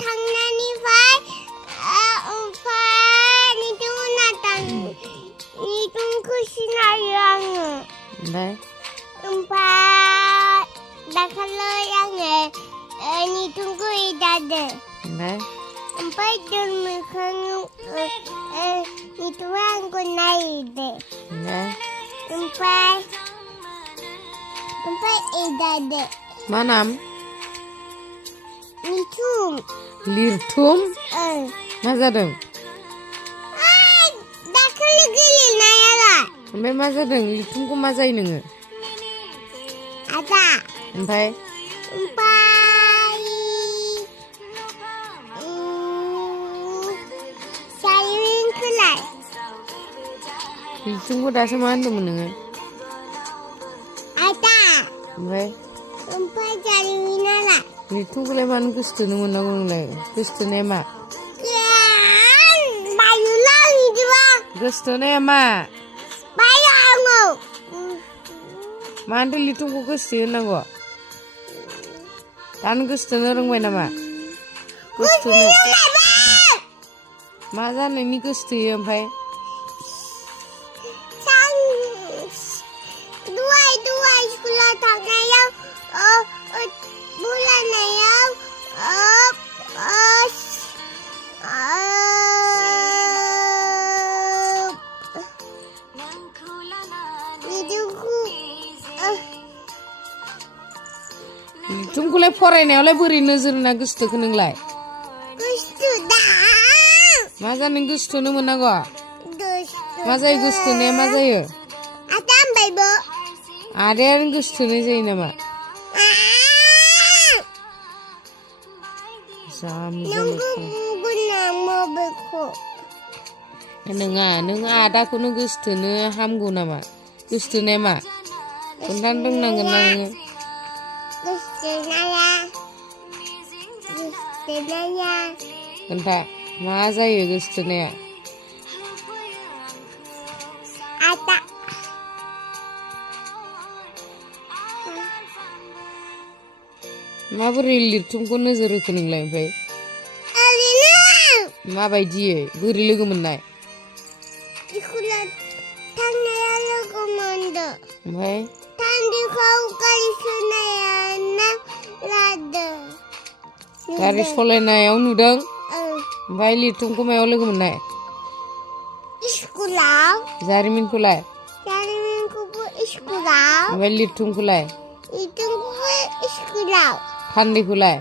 थांनायनिफ्राय ओमफ्राय निथुमना निथुमखौ सिनायो आङो ओमफ्राय दाखालै आङो निथुमखौ एदादो ओमफ्राय निथुमा आंखौ नायदो ओमफ्राय एदादो मा नाम निथुम लिरथुम मा जादों दाखालि गेलेनायालाय ओमफ्राय मा जादों लिरथुमखौ मा जायो नोङो आदा ओमफ्राय जारिमिनखौलाय लिरथुमखौ दासो मा होनदोंमोन नोङो आदा ओमफ्राय जारिमिनालाय लिरथुमखौलाय मानो गोसोथोनो मोननांगौ नोंलाय गोसोथोनाया मा गोसोथोनाया मा मानोथो लिरथुमखौ गोसोथो होनांगौ दानो गोसोथोनो रोंबाय नामा गोसोथोनो मा जानायनि गोसोथोयो ओमफ्राय दहाय स्कुलाव थांनायाव बुलायनायाव लिरथुमखौलाय फरायनायावलाय बोरै नोजोर होना गोसोथोखो नोंलाय मा जानो गोसोथोनो मोननांगौ मा जायो गोसोथोनाया मा जायो आदायानो गोसोथोनाय जायो नामा नङा नों आदाखौनो गोसोथोनो हामगौ नामा गोसोथोनाया मा खोन्थानो रोंनांगोन ना नोङो खोन्था मा जायो गोसोथोनाया माबोरै लिरथुमखौ नोजोर होखो नोंलाय ओमफ्राय माबायदियै बोरै लोगो मोननाय स्कुलाव थांनाया लोगो मोनदों ओमफ्राय थान्दैखौ गारि सालायना लादों गारि सालायनायाव नुदों ओमफ्राय लिरथुमखौ मायाव लोगो मोननाय स्कुलाव जारिमिनखौलाय जारिमिनखौबो स्कुलाव ओमफ्राय लिरथुमखौलाय स्कुलाव थान्दैखौलाय